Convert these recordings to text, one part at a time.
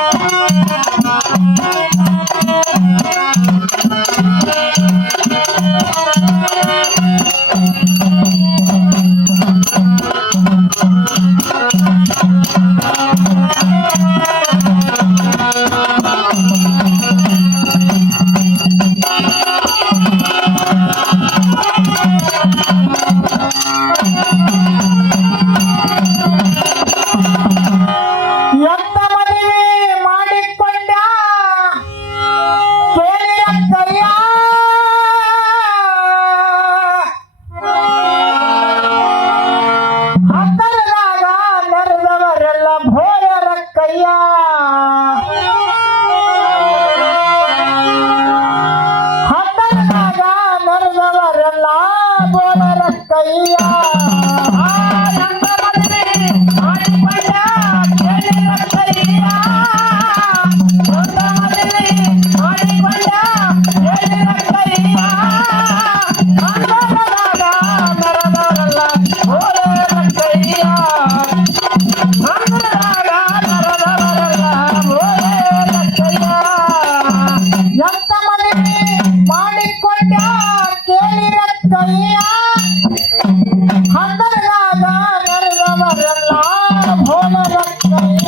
Música ভোলা ভক্ত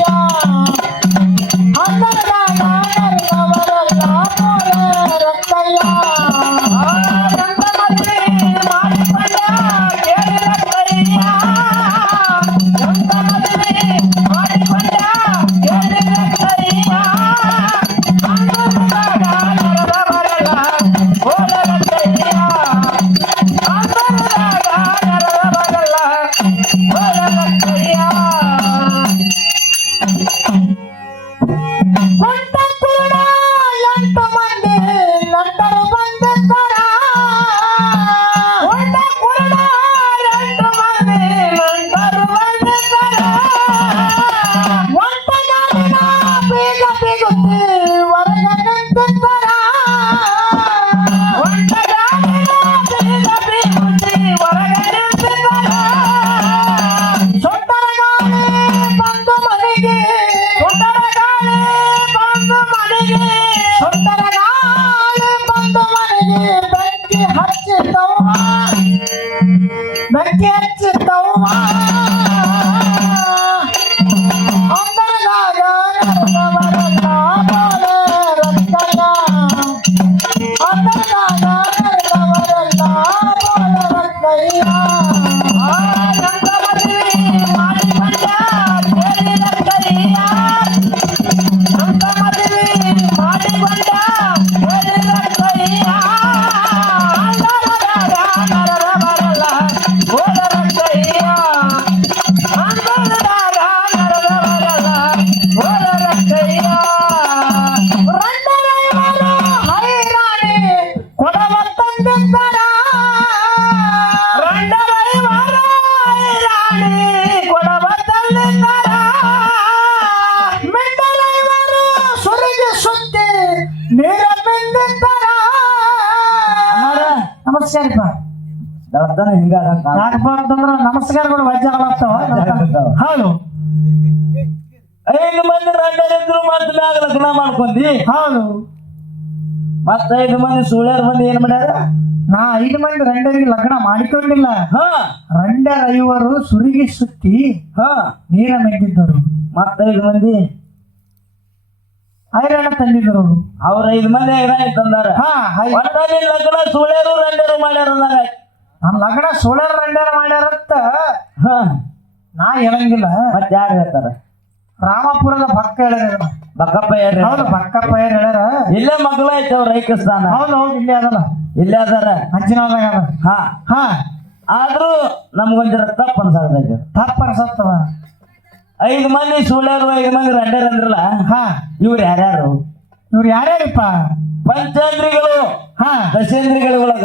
전달 ನಮಸ್ಕಾರಪ್ಪ. ಆಗಕ್ಕ ಯಾಕಪ್ಪ ಅಂತಂದ್ರ ನಮಸ್ಕಾರಗಳು ವಜ್ಜ ಹೌದು ಐದು ಮಂದಿ ರಂಡರಿದ್ರು ಮತ್ತೆ ಮ್ಯಾಗ ಲಗ್ನ ಮಾಡ್ಕೊಂಡಿ. ಹೌದು ಮತ್ತ ಐದು ಮಂದಿ ಸುಳ್ಯಾರ ಮಂದಿ ಏನ್ ಮಾಡ್ಯಾರ? ನಾ ಐದು ಮಂದಿ ರಂಡರಿಗೆ ಲಗ್ನ ಮಾಡಿಕೊಂಡಿಲ್ಲ. ಹಾ. ರಂಡರ ಐವರು ಸುರಿಗೆ ಸುತ್ತಿ ಹಾ. ನೀರ ಮೆಟ್ಟಿದ್ದರು. ಮತ್ತ ಐದು ಮಂದಿ? ಐರಣ ತಂದಿದ್ರು ಅವರು. ಐದು ಮಂದಿ ಐರಣ ತಂದಾರ. ಒಟ್ಟಲ್ಲಿ ಲಗ್ನ ಸುಳ್ಯಾರು ರಂಡ್ಯಾರು ಮಾಡ್ಯಾರ ನಮ್ಮ ನಮ್ ಲಗ್ನ ಸೋಲಾರ್ ರಂಡರ ಮಾಡ್ಯಾರಂತ ಹಾ. ನಾ ಹೇಳಂಗಿಲ್ಲ. ಮತ್ತೆ ಯಾರು ಹೇಳ್ತಾರ? ರಾಮಪುರದ ಭಕ್ತ ಹೇಳ್ಯಾರ ಬಕ್ಕಪ್ಪ ಹೌದು ಬಕ್ಕಪ್ಪ ಹೇಳ್ಯಾರ. ಇಲ್ಲೇ ಮಗಳ ಐತೆ ಅವ್ರ ಐಕಸ್ಥಾನ ಹೌದು ಹೌದು ಇಲ್ಲೇ ಅದಲ್ಲ ಇಲ್ಲೇ ಅದಾರ? ಹಂಚಿನದಾಗ ಹಾ. ಹಾ. ಆದ್ರೂ ನಮ್ಗೊಂದಿರ ತಪ್ಪ ಅನ್ಸಾಕತೈತಿ ತಪ್ಪ ಅನ್ಸತ್ತದ ಐದು ಮಂದಿ ಸುಳ್ಯಾರು ಐದು ಮಂದಿ ರಂಡರ್ ಅಂದ್ರಲ್ಲ? ಹಾ. ಇವ್ರು ಯಾರ್ಯಾರು? ಇವ್ರು ಯಾರ್ಯಾರಪ್ಪ? ಪಂಚೇಂದ್ರಿಗಳು. ಹಾ. ದಶೇಂದ್ರಿಗಳ ಒಳಗ